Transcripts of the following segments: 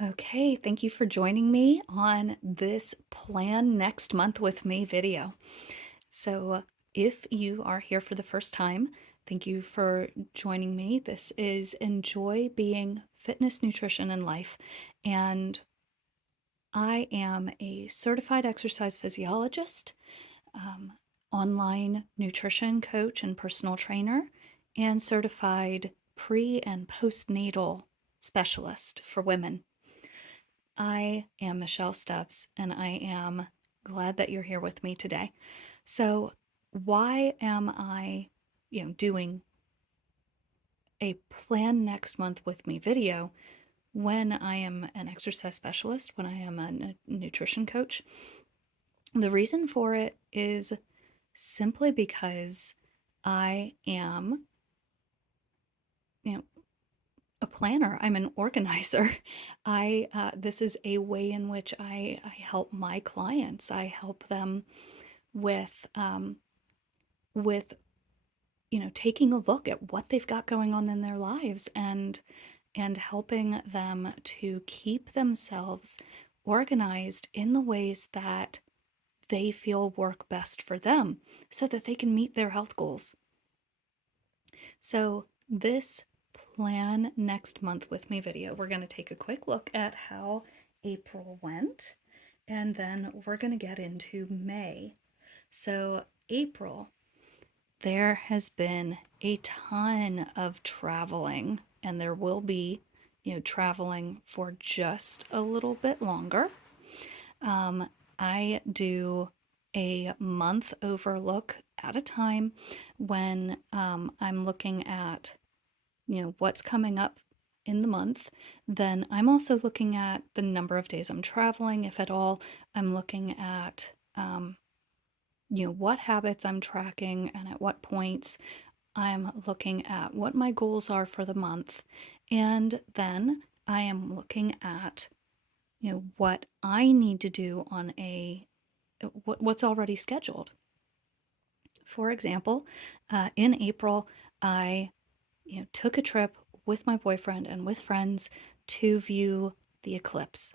Okay, thank you for joining me on this Plan Next Month with Me video. So, if you are here for the first time, thank you for joining me. This is Enjoy Being Fitness, Nutrition, and Life. And I am a certified exercise physiologist, um, online nutrition coach, and personal trainer, and certified pre and postnatal specialist for women. I am Michelle Stubbs, and I am glad that you're here with me today. So, why am I, doing a Plan Next Month with Me video when I am an exercise specialist, when I am a nutrition coach? The reason for it is simply because I am, you know, a planner. I'm an organizer. I this is a way in which I help my clients. I help them with with taking a look at what they've got going on in their lives and helping them to keep themselves organized in the ways that they feel work best for them so that they can meet their health goals. So, this Plan Next Month with Me video, we're going to take a quick look at how April went, and then we're going to get into May. So, April, there has been a ton of traveling, and there will be, traveling for just a little bit longer. I do a month overlook at a time when I'm looking at, what's coming up in the month. Then I'm also looking at the number of days I'm traveling, if at all. I'm looking at, what habits I'm tracking and at what points. I'm looking at what my goals are for the month. And then I am looking at, what I need to do on what's already scheduled. For example, in April, I took a trip with my boyfriend and with friends to view the eclipse.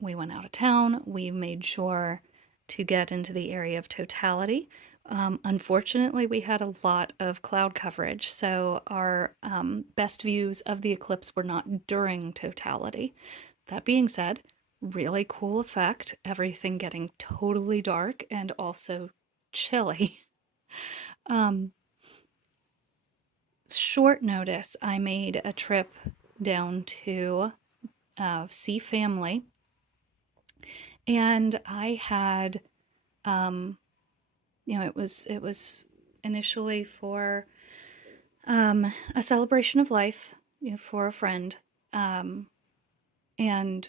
We went out of town. We made sure to get into the area of totality. Unfortunately, we had a lot of cloud coverage, so our best views of the eclipse were not during totality. That being said, really cool effect, everything getting totally dark and also chilly. Um, Short notice, I made a trip down to see family, and I had, um, it was initially for a celebration of life, for a friend, um, and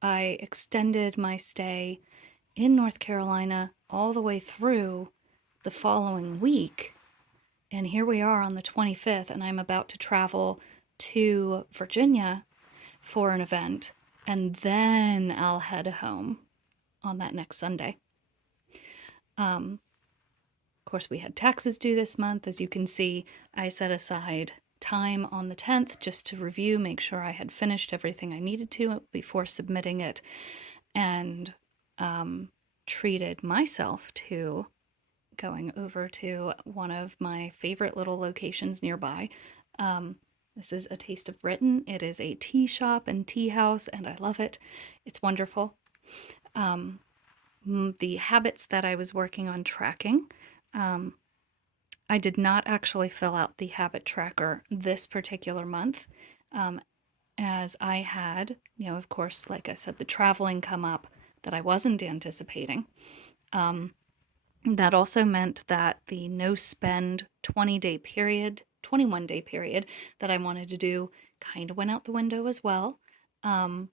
I extended my stay in North Carolina all the way through the following week. And here we are on the 25th, and I'm about to travel to Virginia for an event, and then I'll head home on that next Sunday. Of course, we had taxes due this month. As you can see, I set aside time on the 10th just to review, make sure I had finished everything I needed to before submitting it, and treated myself to going over to one of my favorite little locations nearby. Um, this is A Taste of Britain. It is a tea shop and tea house, and I love it. It's wonderful. Um, the habits that I was working on tracking, um, I did not actually fill out the habit tracker this particular month, um, as I had, of course, like I said, the traveling come up that I wasn't anticipating. Um, that also meant that the no spend 20-day period, 21-day period that I wanted to do kind of went out the window as well. Um,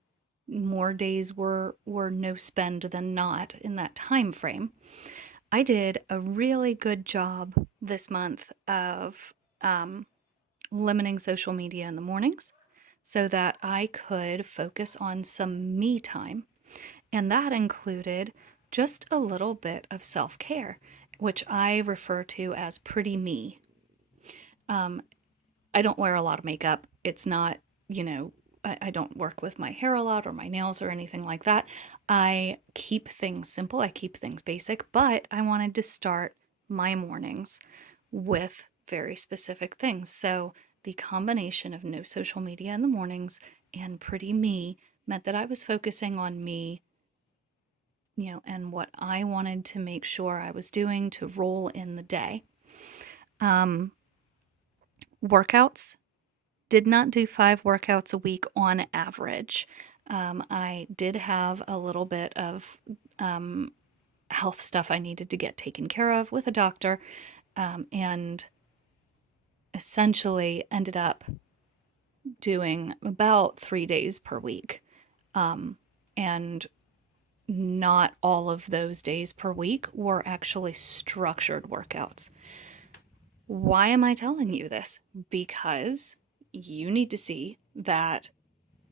More days were no spend than not in that time frame. I did a really good job this month of um, limiting social media in the mornings so that I could focus on some me time. And that included just a little bit of self care, which I refer to as pretty me. Um, I don't wear a lot of makeup. It's not, you know, I don't work with my hair a lot or my nails or anything like that. I keep things simple, I keep things basic, but I wanted to start my mornings with very specific things. So the combination of no social media in the mornings and Pretty Me meant that I was focusing on me, and what I wanted to make sure I was doing to roll in the day. Um, Workouts, did not do 5 workouts a week on average. I did have a little bit of um, health stuff I needed to get taken care of with a doctor, and essentially ended up doing about 3 days per week. And not all of those days per week were actually structured workouts. Why am I telling you this? Because you need to see that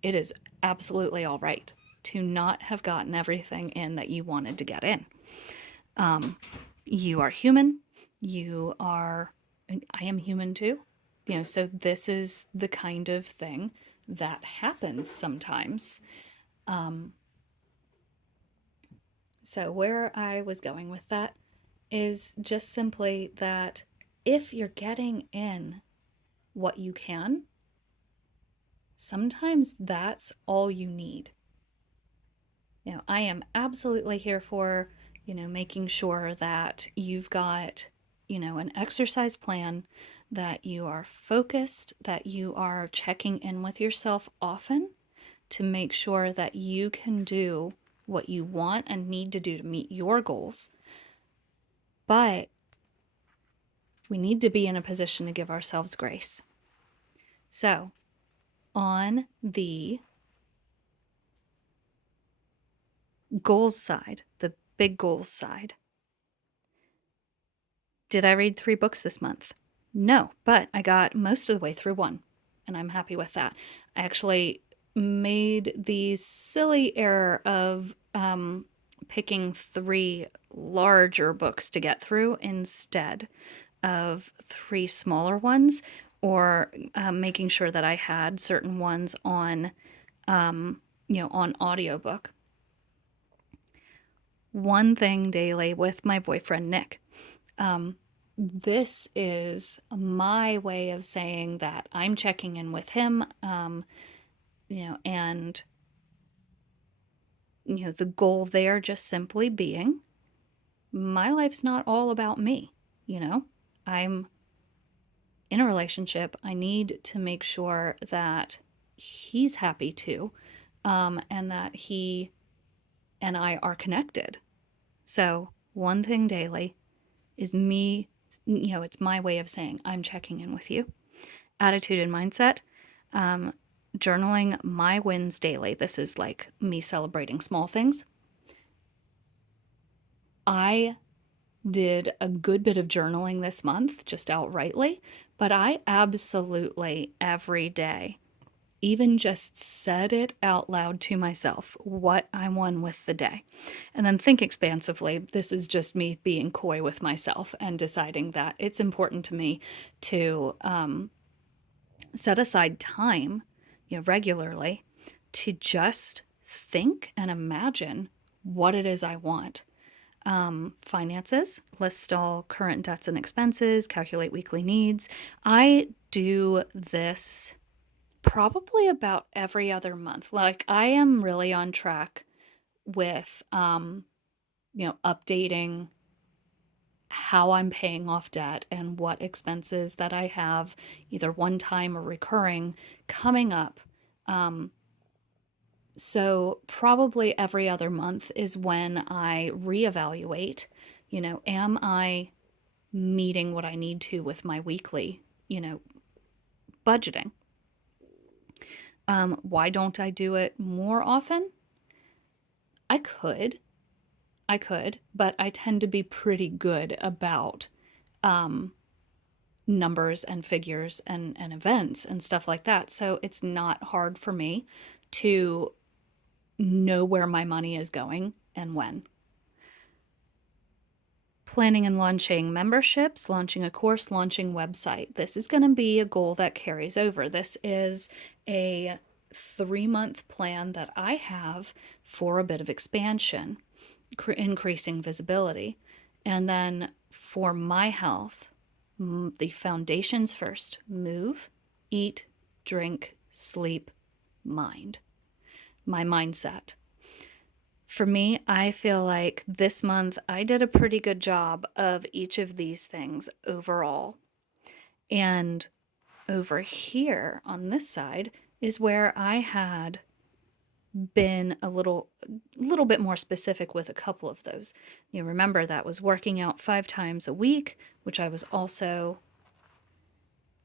it is absolutely all right to not have gotten everything in that you wanted to get in. You are human. I am human too. So this is the kind of thing that happens sometimes. Um, so, where I was going with that is just simply that if you're getting in what you can, sometimes that's all you need. I am absolutely here for, making sure that you've got, an exercise plan, that you are focused, that you are checking in with yourself often to make sure that you can do what you want and need to do to meet your goals. But we need to be in a position to give ourselves grace. So, on the goals side, the big goals side, did I read 3 books this month? No, but I got most of the way through one, and I'm happy with that. I actually made the silly error of picking 3 larger books to get through instead of 3 smaller ones, or making sure that I had certain ones on, on audiobook. One thing daily with my boyfriend, Nick. This is my way of saying that I'm checking in with him, and, the goal there just simply being my life's not all about me. I'm in a relationship. I need to make sure that he's happy too, and that he and I are connected. So, one thing daily is me, it's my way of saying I'm checking in with you. Attitude and mindset, um, journaling my wins daily. This is like me celebrating small things. I did a good bit of journaling this month, just outrightly, but I absolutely every day even just said it out loud to myself, what I won with the day. And then think expansively. This is just me being coy with myself and deciding that it's important to me to set aside time, regularly, to just think and imagine what it is I want. Finances, list all current debts and expenses, calculate weekly needs. I do this probably about every other month. Like, I am really on track with, updating how I'm paying off debt and what expenses that I have, either one time or recurring, coming up. Um, so probably every other month is when I reevaluate, am I meeting what I need to with my weekly, budgeting? Why don't I do it more often? I could. I could, but I tend to be pretty good about um, numbers and figures and events and stuff like that. So it's not hard for me to know where my money is going and when. Planning and launching memberships, launching a course, launching website. This is going to be a goal that carries over. This is a 3-month plan that I have for a bit of expansion, increasing visibility. And then for my health, the foundations first: move, eat, drink, sleep, mind. My mindset. For me, I feel like this month I did a pretty good job of each of these things overall. And over here on this side is where I had been a little bit more specific with a couple of those. You remember that was working out 5 times a week, which I was also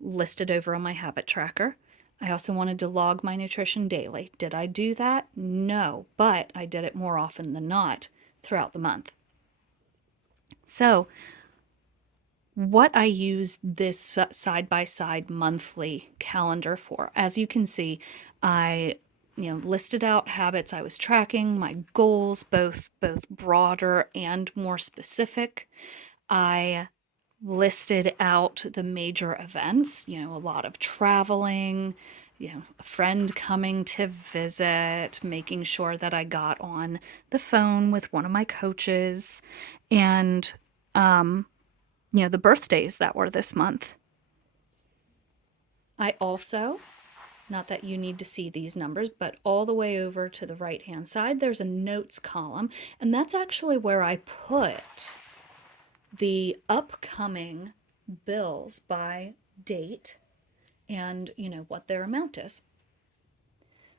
listed over on my habit tracker. I also wanted to log my nutrition daily. Did I do that? No, but I did it more often than not throughout the month. So, what I use this side by side monthly calendar for, as you can see, I listed out habits I was tracking, my goals, both broader and more specific. I listed out the major events, a lot of traveling, a friend coming to visit, making sure that I got on the phone with one of my coaches, and the birthdays that were this month. I also, not that you need to see these numbers, but all the way over to the right hand side, there's a notes column, and that's actually where I put the upcoming bills by date and what their amount is.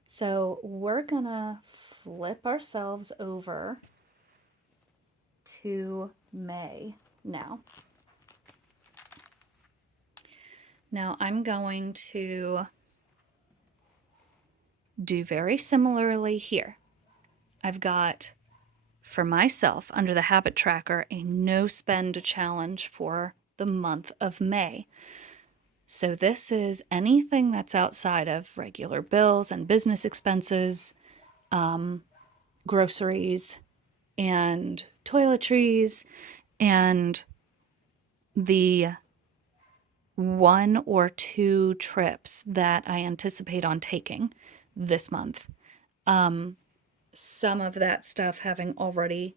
So we're gonna flip ourselves over to May now. Now I'm going to do very similarly here. I've got, for myself, under the habit tracker, a no spend challenge for the month of May. So this is anything that's outside of regular bills and business expenses, groceries and toiletries, and the 1 or 2 trips that I anticipate on taking this month. Some of that stuff having already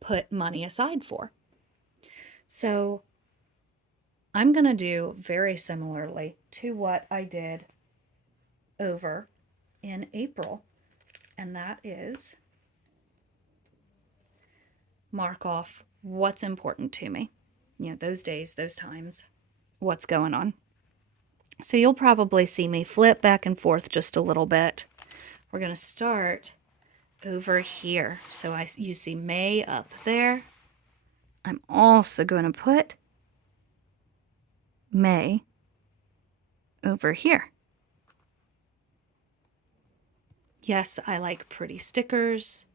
put money aside for. So I'm going to do very similarly to what I did over in April, and that is mark off what's important to me. Those days, those times, what's going on. So you'll probably see me flip back and forth just a little bit. We're going to start over here. So you see May up there. I'm also going to put May over here. Yes, I like pretty stickers.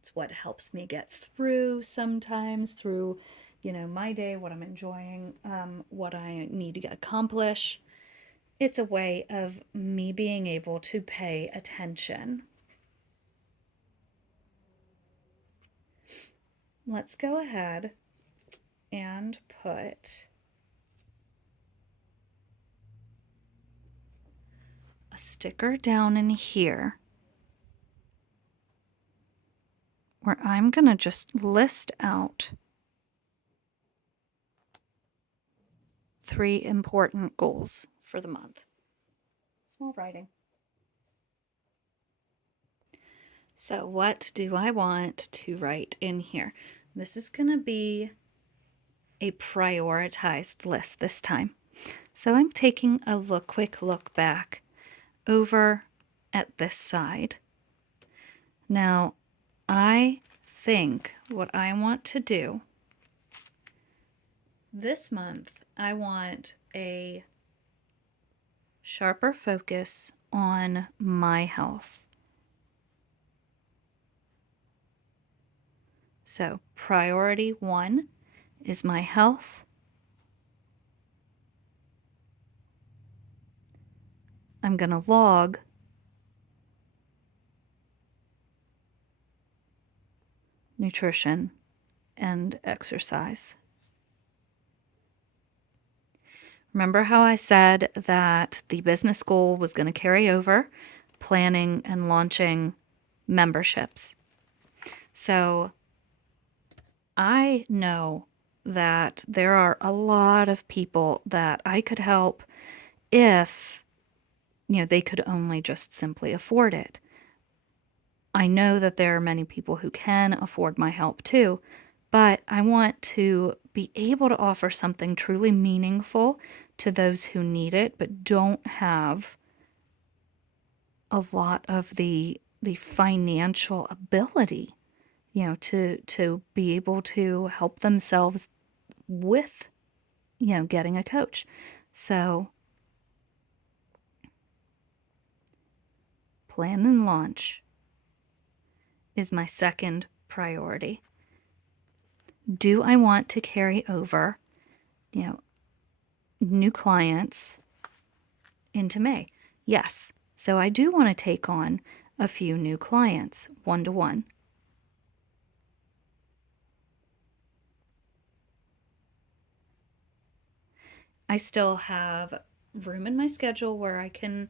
It's what helps me get through sometimes, through, my day, what I'm enjoying, what I need to get accomplished. It's a way of me being able to pay attention. Let's go ahead and put a sticker down in here where I'm going to just list out 3 important goals for the month. Small writing. So what do I want to write in here? This is going to be a prioritized list this time. So I'm taking a quick look back over at this side. Now, I think what I want to do this month, I want a sharper focus on my health. So, priority 1 is my health. I'm going to log nutrition and exercise. Remember how I said that the business goal was going to carry over planning and launching memberships? So I know that there are a lot of people that I could help if, they could only just simply afford it. I know that there are many people who can afford my help too, but I want to be able to offer something truly meaningful to those who need it but don't have a lot of the financial ability, to be able to help themselves with, getting a coach. So, plan and launch is my second priority. Do I want to carry over, you know, new clients into May? Yes. So I do want to take on a few new clients, one-to-one. I still have room in my schedule where I can,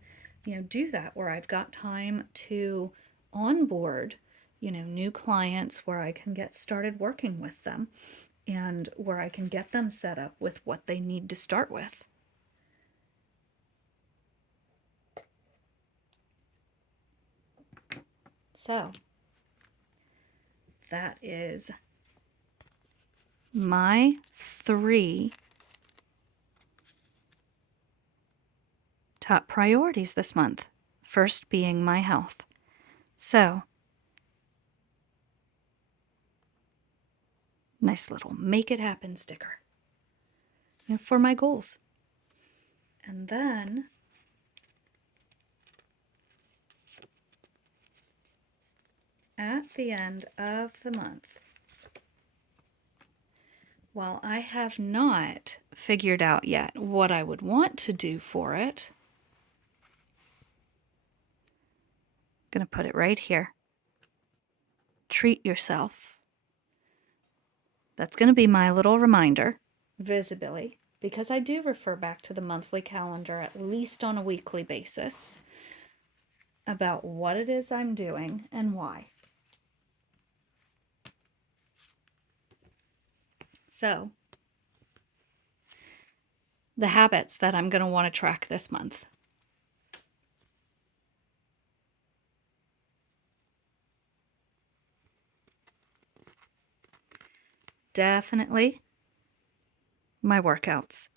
do that, where I've got time to onboard, new clients, where I can get started working with them and where I can get them set up with what they need to start with. So that is my 3 top priorities this month. First being my health. So, nice little make it happen sticker, for my goals. And then at the end of the month, while I have not figured out yet what I would want to do for it, I'm going to put it right here. Treat yourself. That's going to be my little reminder, visibly, because I do refer back to the monthly calendar at least on a weekly basis about what it is I'm doing and why. So, the habits that I'm going to want to track this month. Definitely my workouts.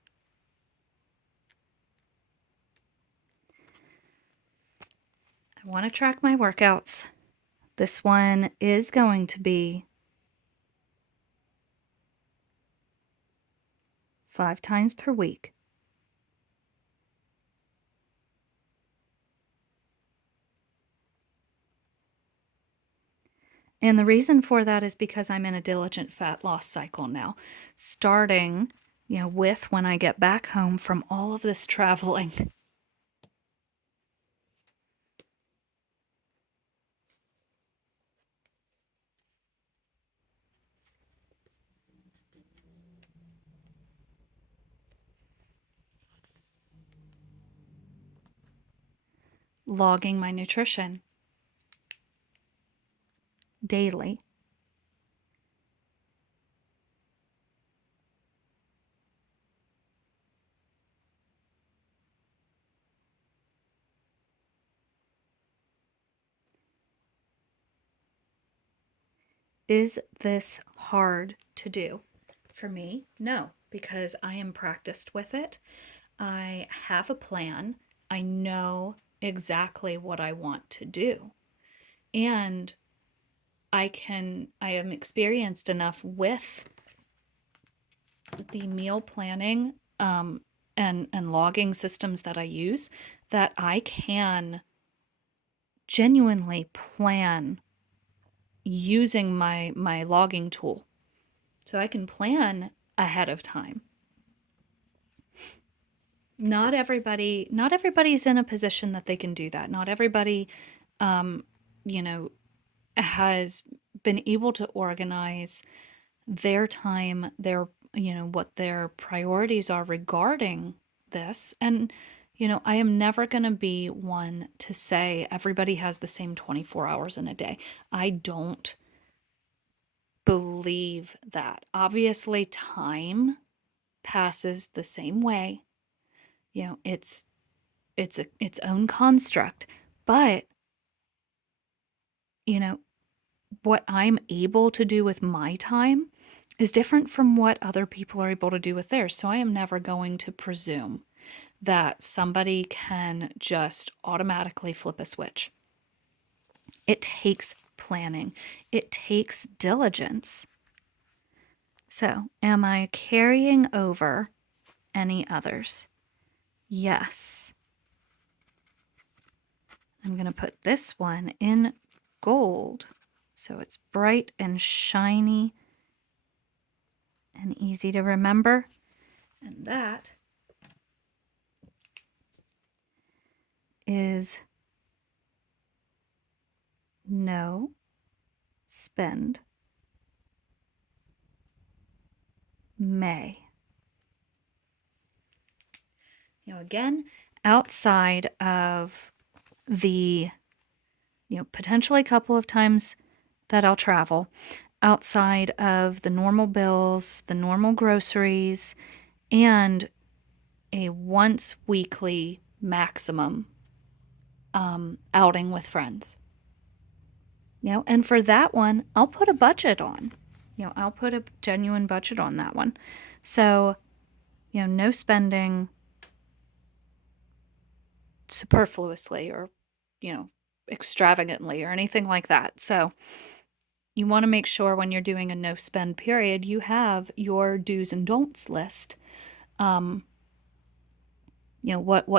I want to track my workouts. This one is going to be 5 times per week. And the reason for that is because I'm in a diligent fat loss cycle now, starting, with when I get back home from all of this traveling. Logging my nutrition daily. Is this hard to do? For me, no, because I am practiced with it. I have a plan. I know exactly what I want to do. And I am experienced enough with the meal planning and logging systems that I use that I can genuinely plan using my logging tool. So I can plan ahead of time. Not everybody's in a position that they can do that. Not everybody um, you know, has been able to organize their time, what their priorities are regarding this, and I am never going to be one to say everybody has the same 24 hours in a day. I don't believe that. Obviously, time passes the same way. It's its own construct, but you know, what I'm able to do with my time is different from what other people are able to do with theirs. So I am never going to presume that somebody can just automatically flip a switch. It takes planning, it takes diligence. So, am I carrying over any others? Yes. I'm going to put this one in gold so it's bright and shiny and easy to remember. And that is no spend May. Again, outside of the, potentially a couple of times that I'll travel, outside of the normal bills, the normal groceries, and a once weekly maximum outing with friends. And for that one, I'll put a budget on. I'll put a genuine budget on that one. So, no spending superfluously or, extravagantly or anything like that. So, you want to make sure when you're doing a no spend period, you have your do's and don'ts list. What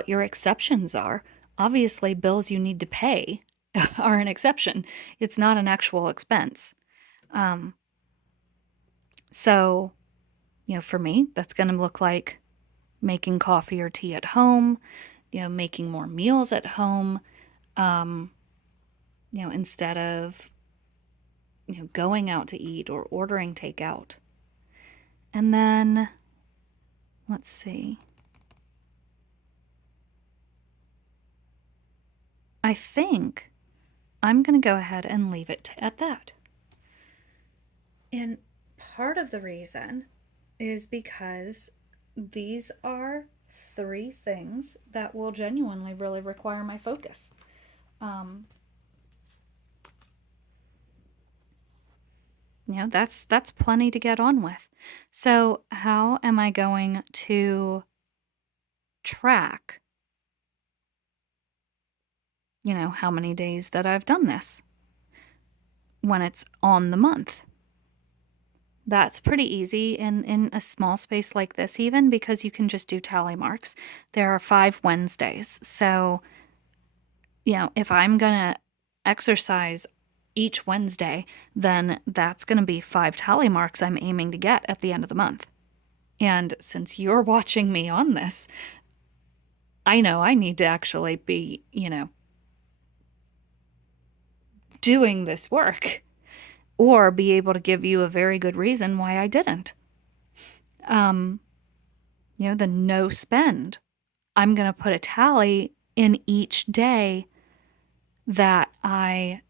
your exceptions are. Obviously, bills you need to pay are an exception. It's not an actual expense. Um, so, for me, that's going to look like making coffee or tea at home, making more meals at home, um, instead of, going out to eat or ordering takeout. And then, let's see. I think I'm going to go ahead and leave it at that. And part of the reason is because these are 3 things that will genuinely really require my focus. That's plenty to get on with. So, how am I going to track, how many days that I've done this when it's on the month? That's pretty easy in a small space like this, even because you can just do tally marks. There are 5 Wednesdays. So, if I'm going to exercise each Wednesday, then that's going to be 5 tally marks I'm aiming to get at the end of the month. And since you're watching me on this, I know I need to actually be, doing this work or be able to give you a very good reason why I didn't. The no spend. I'm going to put a tally in each day that I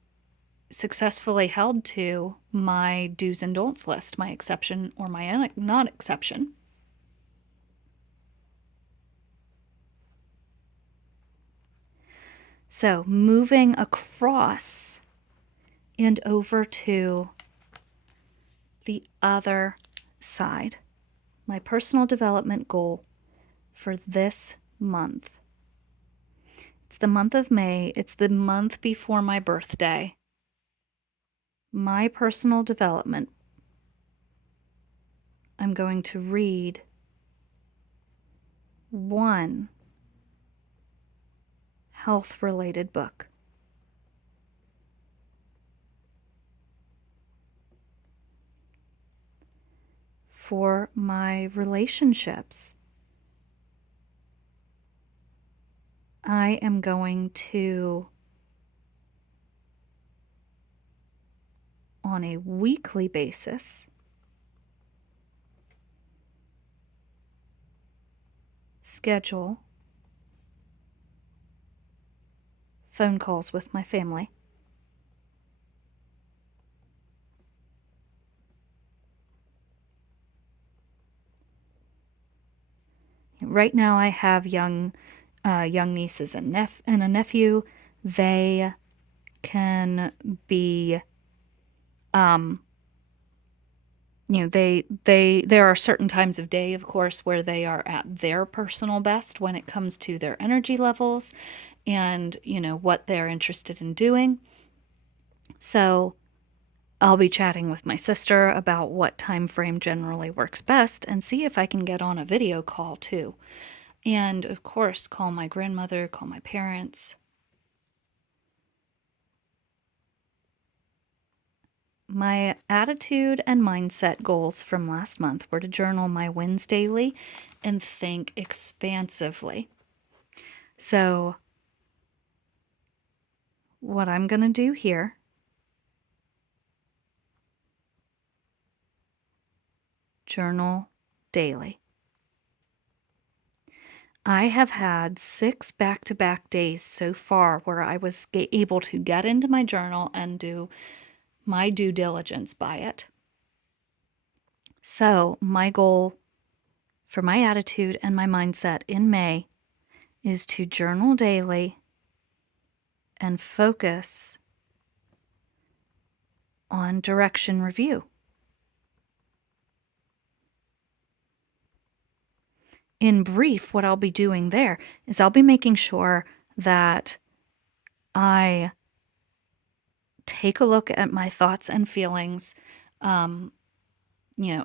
successfully held to my do's and don'ts list, my exception or my not exception. So moving across and over to the other side, my personal development goal for this month. It's the month of May. It's the month before my birthday. My personal development. I'm going to read 1 health-related book. For my relationships, I am going to, on a weekly basis, schedule phone calls with my family. Right now, I have young nieces and a nephew. They can be, um, there are certain times of day, of course, where they are at their personal best when it comes to their energy levels and, what they're interested in doing. So I'll be chatting with my sister about what time frame generally works best and see if I can get on a video call too. And of course, call my grandmother, call my parents. My attitude and mindset goals from last month were to journal my wins daily and think expansively. So, what I'm going to do here, journal daily. I have had 6 back-to-back days so far where I was able to get into my journal and do my due diligence by it. So, my goal for my attitude and my mindset in May is to journal daily and focus on direction review. In brief, what I'll be doing there is I'll be making sure that I take a look at my thoughts and feelings,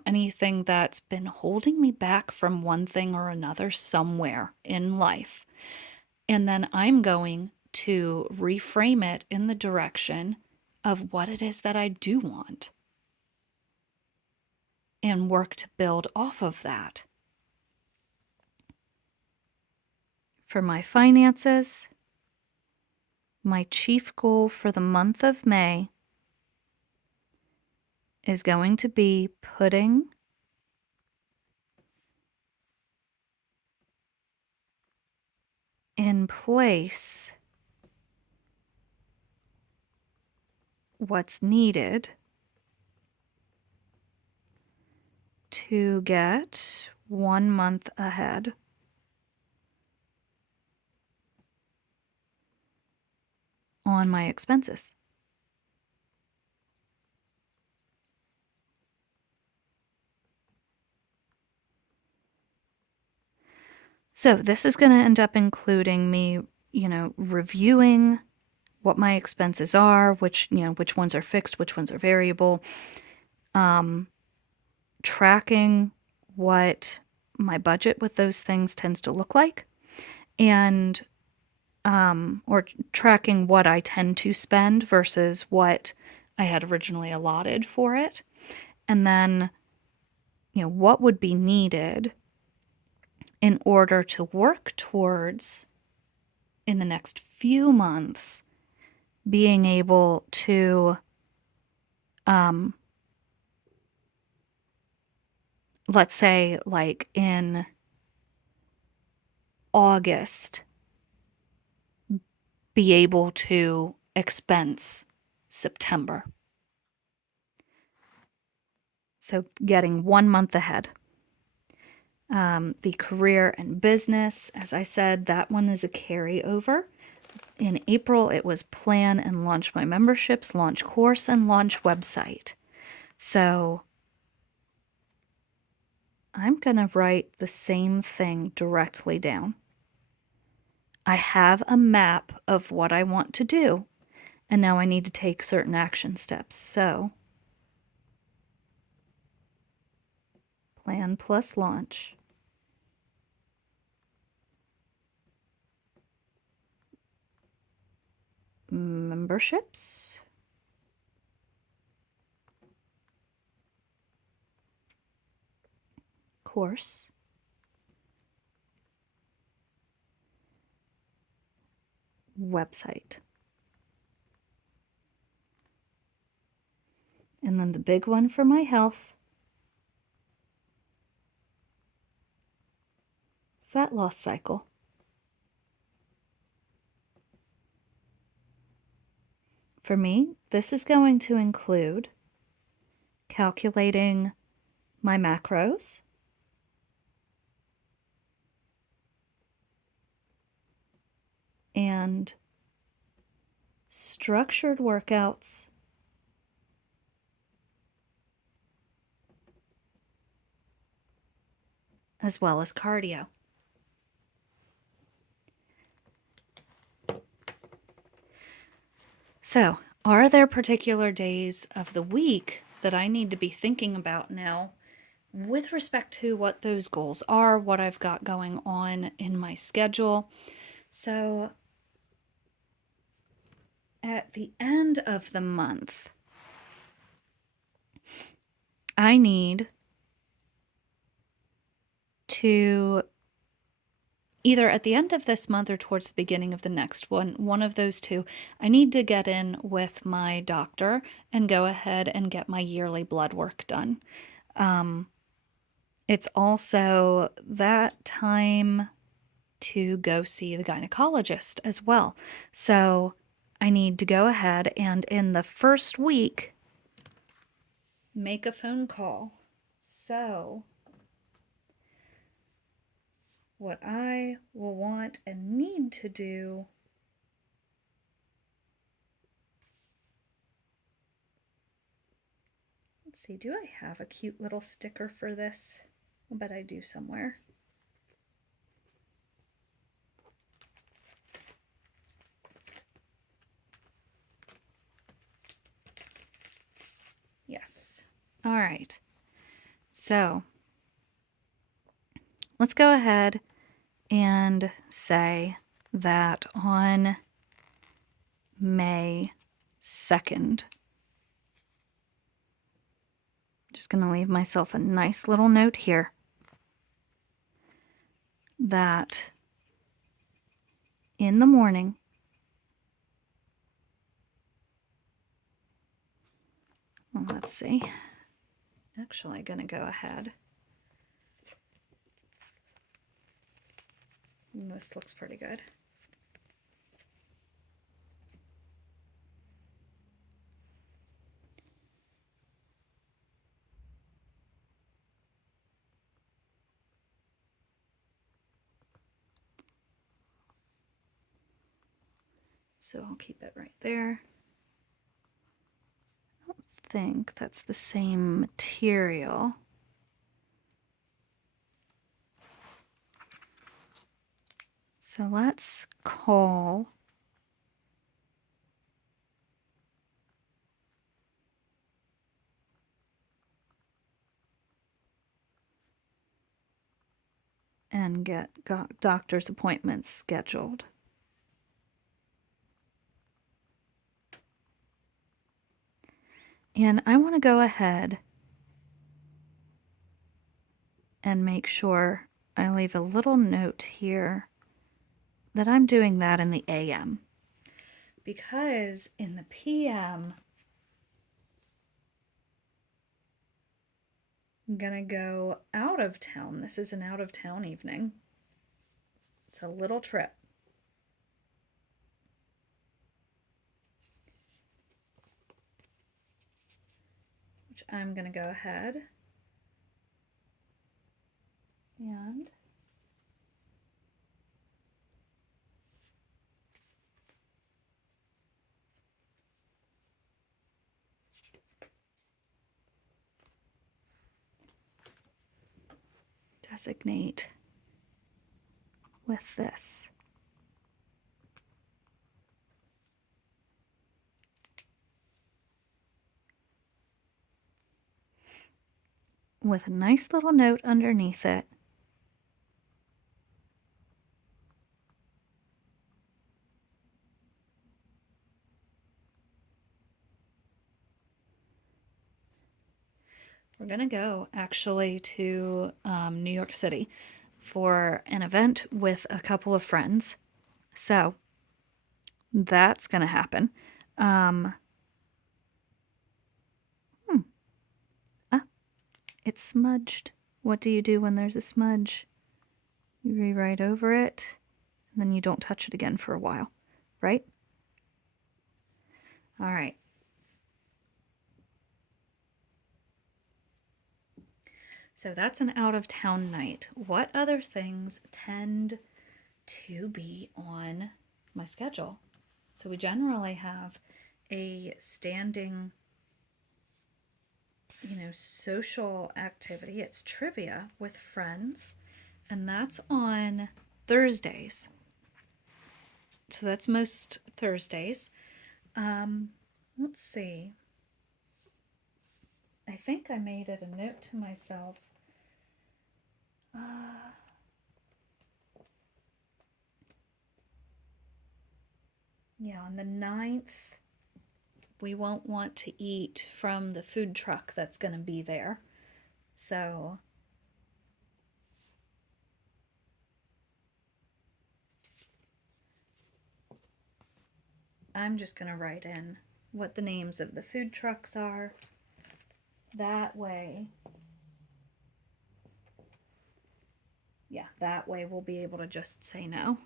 anything that's been holding me back from one thing or another somewhere in life. And then I'm going to reframe it in the direction of what it is that I do want and work to build off of that. For my finances, my chief goal for the month of May is going to be putting in place what's needed to get 1 month ahead on my expenses. So this is going to end up including me, reviewing what my expenses are, which ones are fixed, which ones are variable, tracking what my budget with those things tends to look like, and or tracking what I tend to spend versus what I had originally allotted for it. And then, what would be needed in order to work towards, in the next few months, being able to, let's say, like in August, be able to expense September. So getting 1 month ahead. The career and business, as I said, that one is a carryover. In April, it was plan and launch my memberships, launch course, and launch website. So I'm going to write the same thing directly down. I have a map of what I want to do, and now I need to take certain action steps. So plan plus launch. Memberships. Course. Website. And then the big one for my health, fat loss cycle. For me, this is going to include calculating my macros, and structured workouts, as well as cardio. So, are there particular days of the week that I need to be thinking about now with respect to what those goals are, what I've got going on in my schedule? So, at the end of the month, I need to either at the end of this month or towards the beginning of the next one of those two, I need to get in with my doctor and go ahead and get my yearly blood work done. It's also that time to go see the gynecologist as well. So I need to go ahead and in the first week make a phone call. So what I will want and need to do, let's see, do I have a cute little sticker for this? I bet I do somewhere. Yes. All right. So let's go ahead and say that on May 2nd, I'm just going to leave myself a nice little note here that in the morning, let's see, actually going to go ahead. This looks pretty good. So I'll keep it right there. I don't think that's the same material. So let's call and get doctor's appointments scheduled. And I want to go ahead and make sure I leave a little note here that I'm doing that in the AM. Because in the PM, I'm gonna go out of town. This is an out of town evening. It's a little trip. Which I'm gonna go ahead and designate with this. With a nice little note underneath it. We're going to go actually to New York City for an event with a couple of friends. So that's going to happen. It's smudged. What do you do when there's a smudge? You rewrite over it, and then you don't touch it again for a while, right? All right. So that's an out of town night. What other things tend to be on my schedule? So we generally have a standing, social activity. It's trivia with friends, and that's on Thursdays. So that's most Thursdays. Um, let's see. I think I made it a note to myself. Uh, yeah, on the 9th, we won't want to eat from the food truck that's going to be there. So I'm just going to write in what the names of the food trucks are. That way, that way we'll be able to just say no.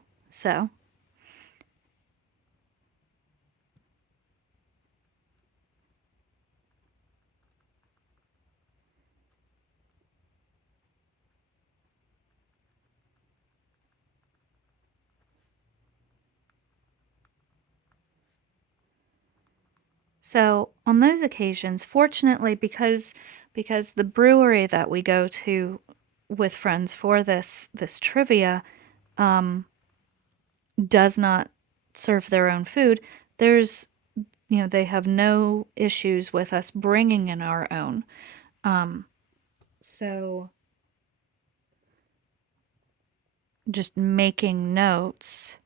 So, on those occasions, fortunately, because the brewery that we go to with friends for this trivia does not serve their own food, there's they have no issues with us bringing in our own. So just making notes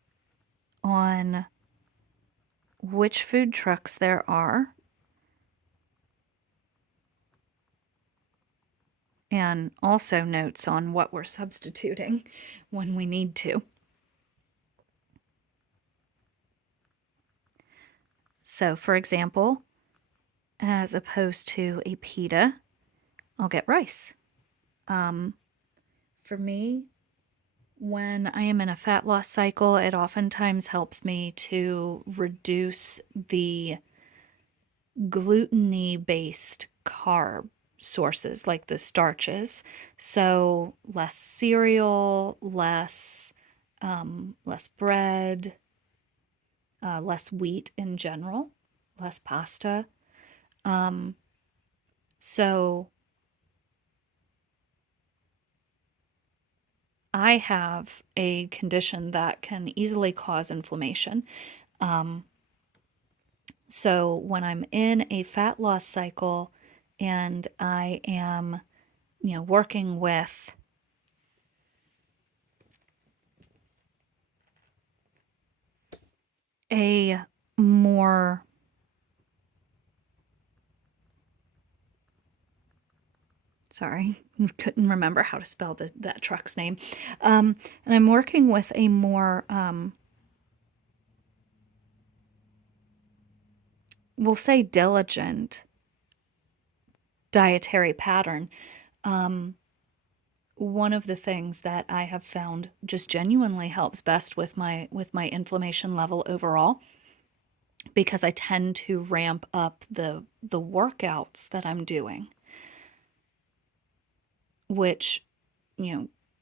on which food trucks there are and also notes on what we're substituting when we need to. So, for example, as opposed to a pita, I'll get rice. For me, when I am in a fat loss cycle, it oftentimes helps me to reduce the gluten-y based carb sources like the starches. So less cereal, less bread, less wheat in general, less pasta. So I have a condition that can easily cause inflammation. So when I'm in a fat loss cycle and I am, working with a more sorry, couldn't remember how to spell that truck's name. And I'm working with a more, we'll say diligent dietary pattern. One of the things that I have found just genuinely helps best with my inflammation level overall, because I tend to ramp up the workouts that I'm doing, which,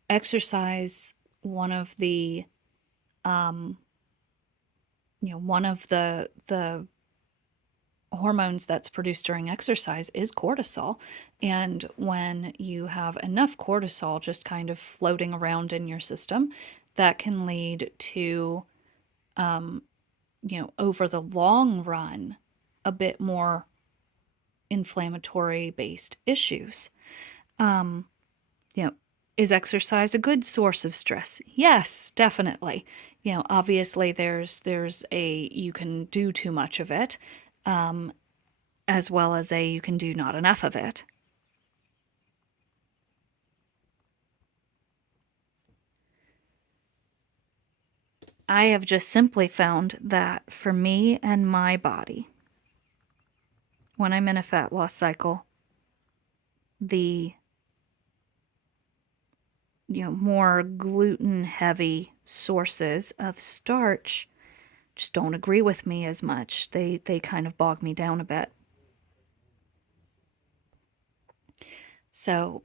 exercise, one of the um one of the hormones that's produced during exercise is cortisol. And when you have enough cortisol just kind of floating around in your system, that can lead to, over the long run, a bit more inflammatory based issues. Um, you know, is exercise a good source of stress? Yes, definitely. Obviously there's a you can do too much of it, as well as a you can do not enough of it. I have just simply found that for me and my body, when I'm in a fat loss cycle, the more gluten heavy sources of starch just don't agree with me as much. They kind of bog me down a bit. So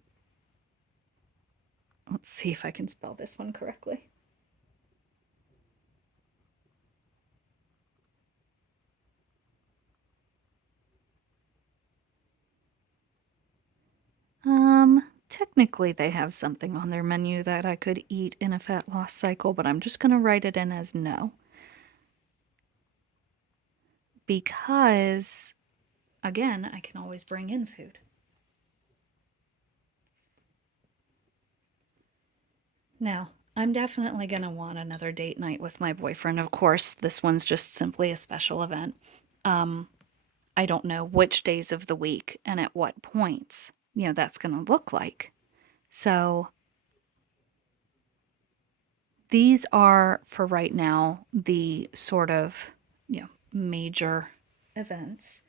let's see if I can spell this one correctly. Technically they have something on their menu that I could eat in a fat loss cycle, but I'm just going to write it in as no. Because, again, I can always bring in food. Now, I'm definitely going to want another date night with my boyfriend. Of course, this one's just simply a special event. I don't know which days of the week and at what points, that's going to look like. So these are, for right now, the sort of, major events.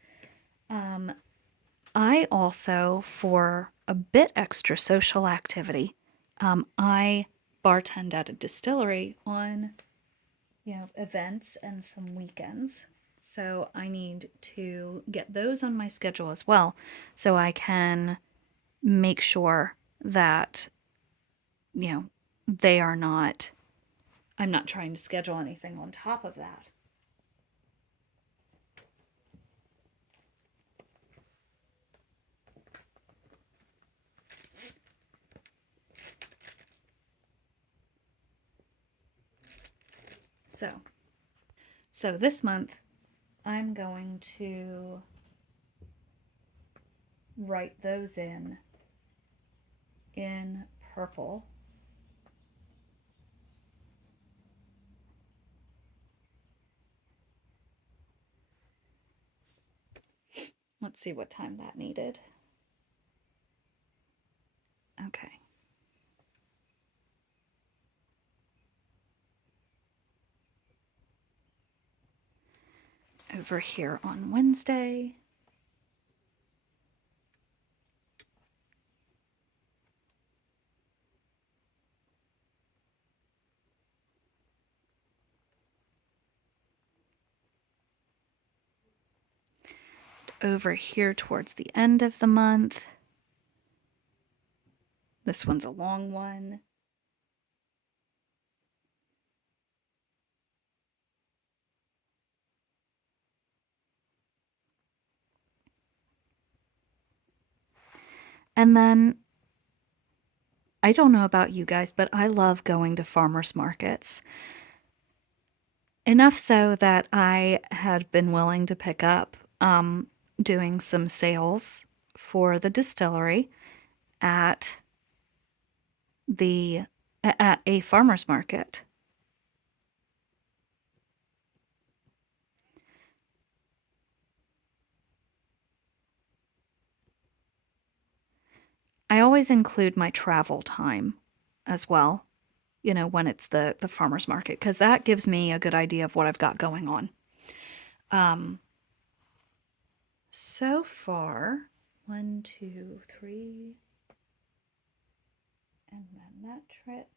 I also, for a bit extra social activity, I bartend at a distillery on, events and some weekends. So I need to get those on my schedule as well so I can make sure that, you know, they are not, I'm not trying to schedule anything on top of that. So this month I'm going to write those in purple. Let's see what time that needed. Okay. Over here on Wednesday. Over here towards the end of the month. This one's a long one. And then, I don't know about you guys, but I love going to farmers markets. Enough so that I had been willing to pick up doing some sales for the distillery at the at a farmers market. I always include my travel time as well, when it's the farmers market, because that gives me a good idea of what I've got going on. Um, so far, 1, 2, 3, and then that trip.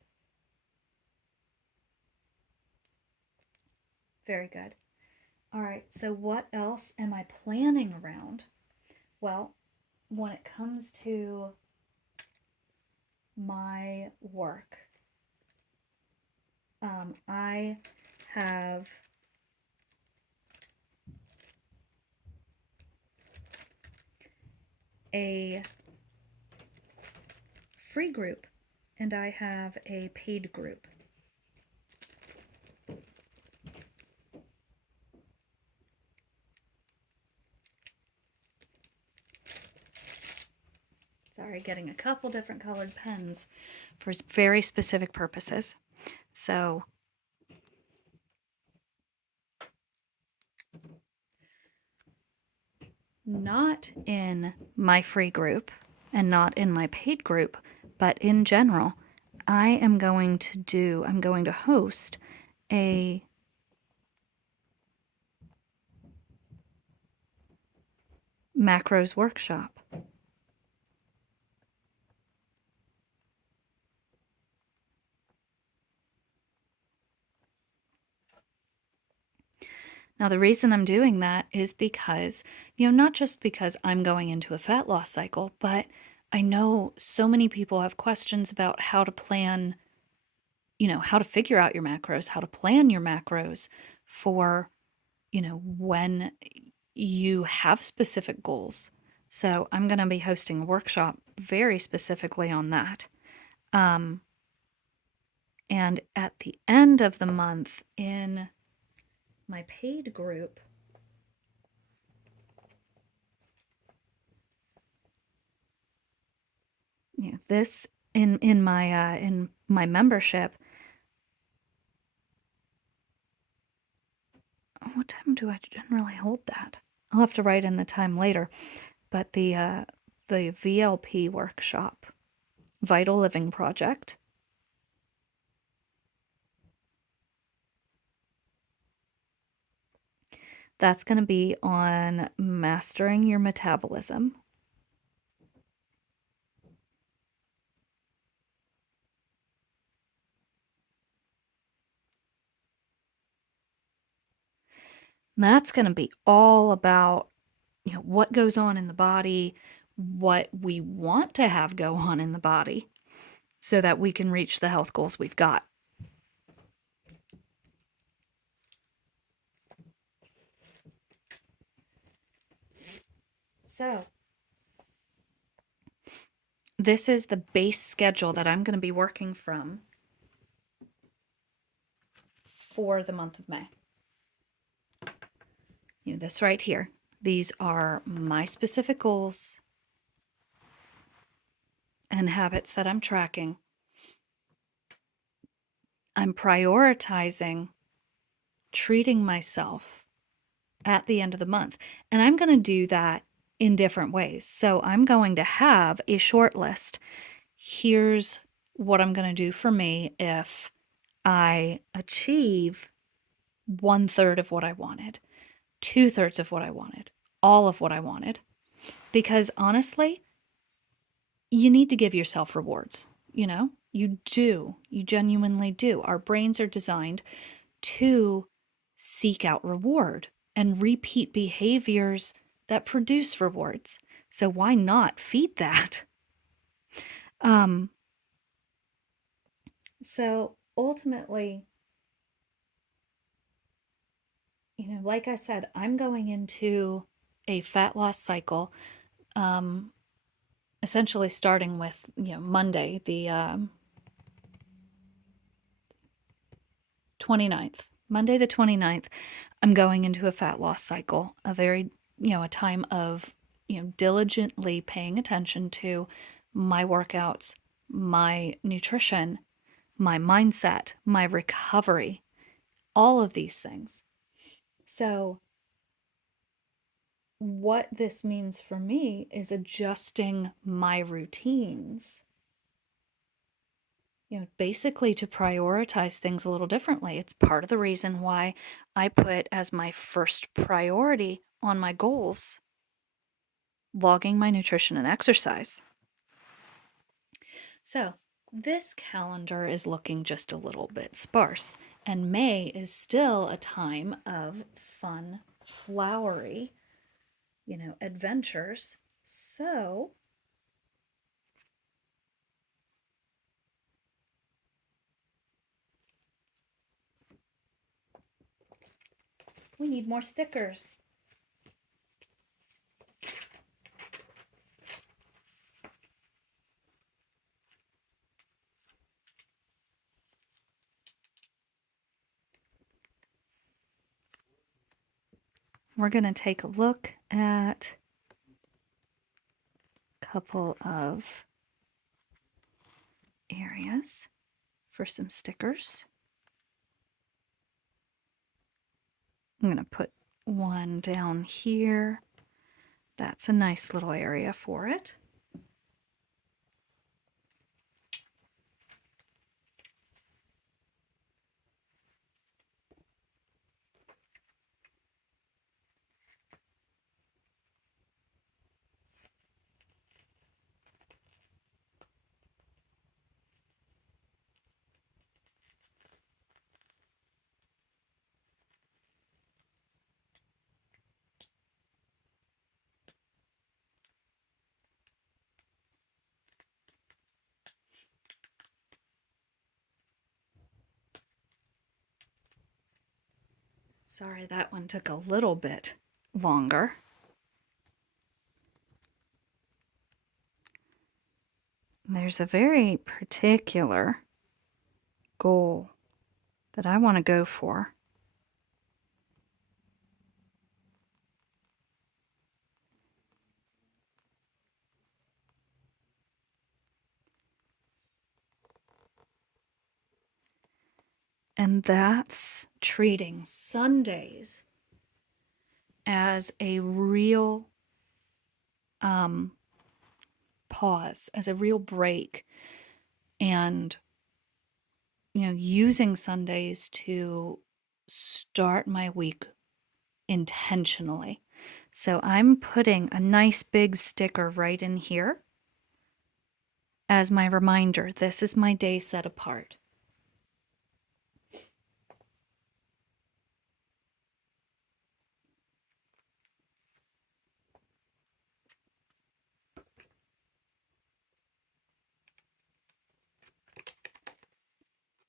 Very good. All right, so what else am I planning around? Well, when it comes to my work, I have a free group and I have a paid group. Sorry, getting a couple different colored pens for very specific purposes. So, not in my free group and not in my paid group, but in general, I'm going to host a macros workshop. Now, the reason I'm doing that is because, not just because I'm going into a fat loss cycle, but I know so many people have questions about how to plan, how to figure out your macros, how to plan your macros for, when you have specific goals. So I'm going to be hosting a workshop very specifically on that. And at the end of the month in my paid group, this in my membership, what time do I generally hold that? I'll have to write in the time later. But the VLP workshop, Vital Living Project, that's going to be on mastering your metabolism. That's going to be all about, what goes on in the body, what we want to have go on in the body so that we can reach the health goals we've got. So, this is the base schedule that I'm going to be working from for the month of May. This right here. These are my specific goals and habits that I'm tracking. I'm prioritizing treating myself at the end of the month. And I'm going to do that in different ways. So I'm going to have a short list. Here's what I'm going to do for me if I achieve 1/3 of what I wanted, 2/3 of what I wanted, all of what I wanted. Because honestly, you need to give yourself rewards. You do. You genuinely do. Our brains are designed to seek out reward and repeat behaviors that produce rewards. So why not feed that? Um, so ultimately, like I said, I'm going into a fat loss cycle, essentially starting with, Monday, the 29th. Monday the 29th, I'm going into a fat loss cycle, a very, a time of, diligently paying attention to my workouts, my nutrition, my mindset, my recovery, all of these things. So, what this means for me is adjusting my routines, basically to prioritize things a little differently. It's part of the reason why I put as my first priority on my goals logging my nutrition and exercise. So, this calendar is looking just a little bit sparse, and May is still a time of fun, flowery, adventures. So, we need more stickers. We're going to take a look at a couple of areas for some stickers. I'm going to put one down here. That's a nice little area for it. Sorry, that one took a little bit longer. There's a very particular goal that I want to go for. And that's treating Sundays as a real pause, as a real break, and using Sundays to start my week intentionally. So I'm putting a nice big sticker right in here as my reminder. This is my day set apart.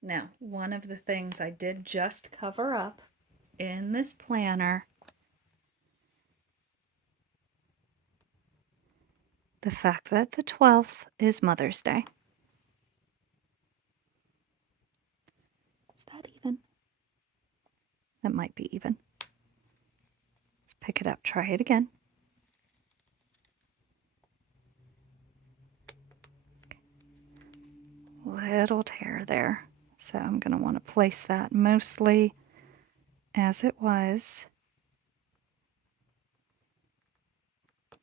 Now, one of the things I did just cover up in this planner, the fact that the 12th is Mother's Day. Is that even? That might be even. Let's pick it up, try it again. Little tear there. So I'm going to want to place that mostly as it was.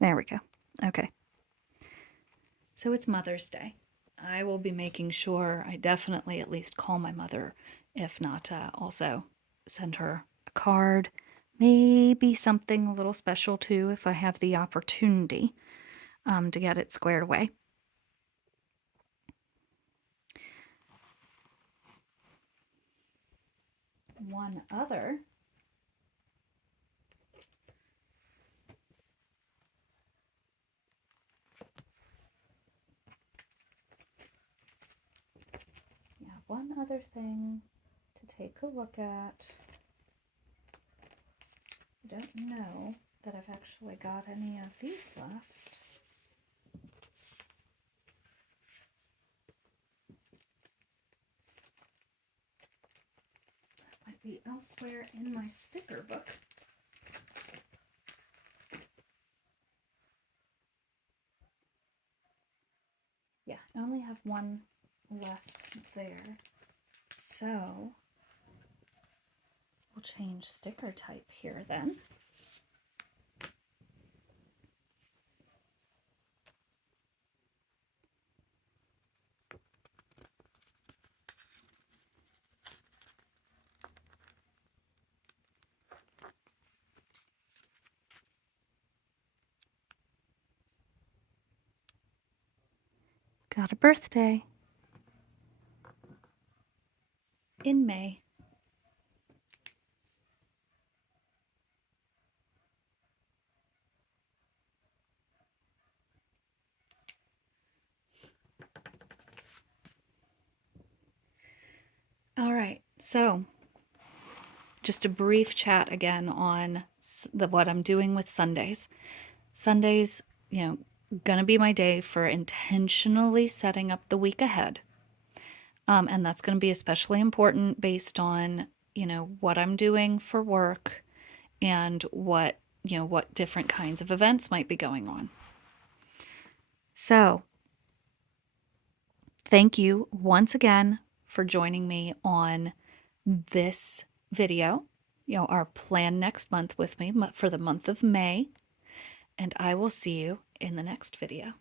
There we go. Okay. So it's Mother's Day. I will be making sure I definitely at least call my mother, if not also send her a card, maybe something a little special too if I have the opportunity to get it squared away. One other thing to take a look at. I don't know that I've actually got any of these left. That might be elsewhere in my sticker book. Yeah, I only have one left there. So we'll change sticker type here then. Got a birthday in May. All right, so just a brief chat again on what I'm doing with Sundays. Sundays, gonna be my day for intentionally setting up the week ahead. And that's going to be especially important based on, what I'm doing for work and what different kinds of events might be going on. So, thank you once again for joining me on this video, our plan next month with me for the month of May, and I will see you in the next video.